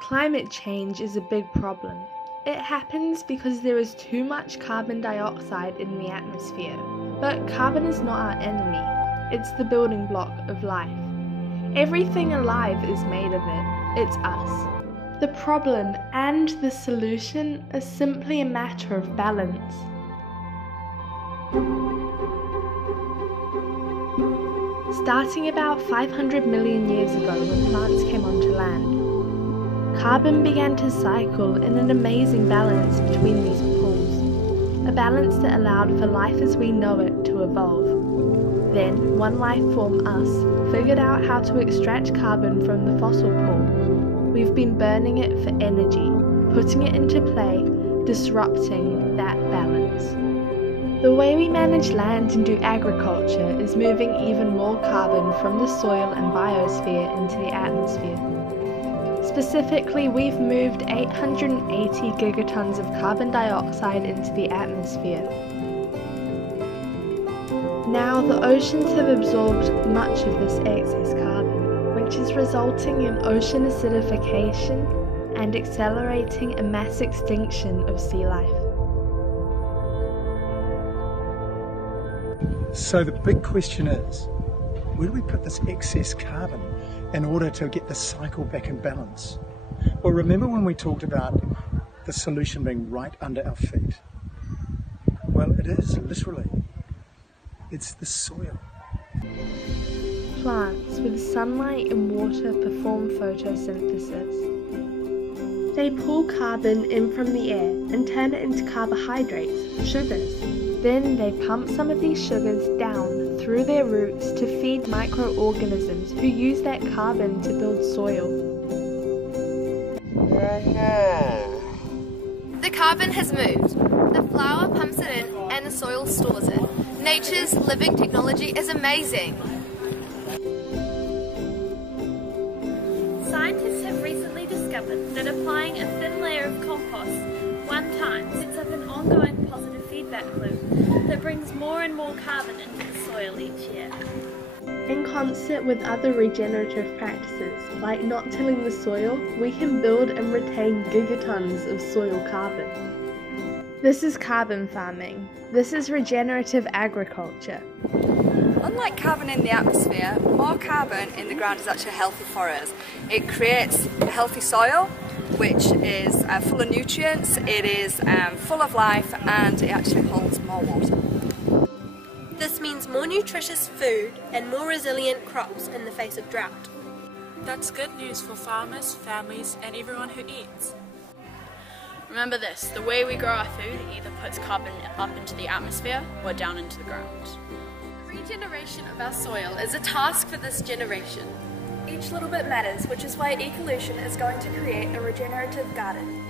Climate change is a big problem. It happens because there is too much carbon dioxide in the atmosphere. But carbon is not our enemy. It's the building block of life. Everything alive is made of it. It's us. The problem and the solution are simply a matter of balance. Starting about 500 million years ago when plants came onto land, carbon began to cycle in an amazing balance between these poles, a balance that allowed for life as we know it to evolve. Then, one life form, us, figured out how to extract carbon from the fossil pool. We've been burning it for energy, putting it into play, disrupting that balance. The way we manage land and do agriculture is moving even more carbon from the soil and biosphere into the atmosphere. Specifically, we've moved 880 gigatons of carbon dioxide into the atmosphere. Now, the oceans have absorbed much of this excess carbon, which is resulting in ocean acidification and accelerating a mass extinction of sea life. So the big question is, where do we put this excess carbon in order to get the cycle back in balance? Well, remember when we talked about the solution being right under our feet? Well, it is, literally. It's the soil. Plants with sunlight and water perform photosynthesis. They pull carbon in from the air and turn it into carbohydrates, sugars. Then they pump some of these sugars down through their roots to feed microorganisms who use that carbon to build soil. The carbon has moved. The flower pumps it in and the soil stores it. Nature's living technology is amazing. Scientists have recently discovered that applying a thin layer of compost one time sets up an ongoing positive feedback loop that brings more and more carbon into the soil each year. In concert with other regenerative practices, like not tilling the soil, we can build and retain gigatons of soil carbon. This is carbon farming. This is regenerative agriculture. Unlike carbon in the atmosphere, more carbon in the ground is actually healthy for us. It creates a healthy soil, which is full of nutrients, it is full of life, and it actually holds more water. This means more nutritious food and more resilient crops in the face of drought. That's good news for farmers, families, and everyone who eats. Remember this, the way we grow our food either puts carbon up into the atmosphere or down into the ground. The regeneration of our soil is a task for this generation. Each little bit matters, which is why Ecolution is going to create a regenerative garden.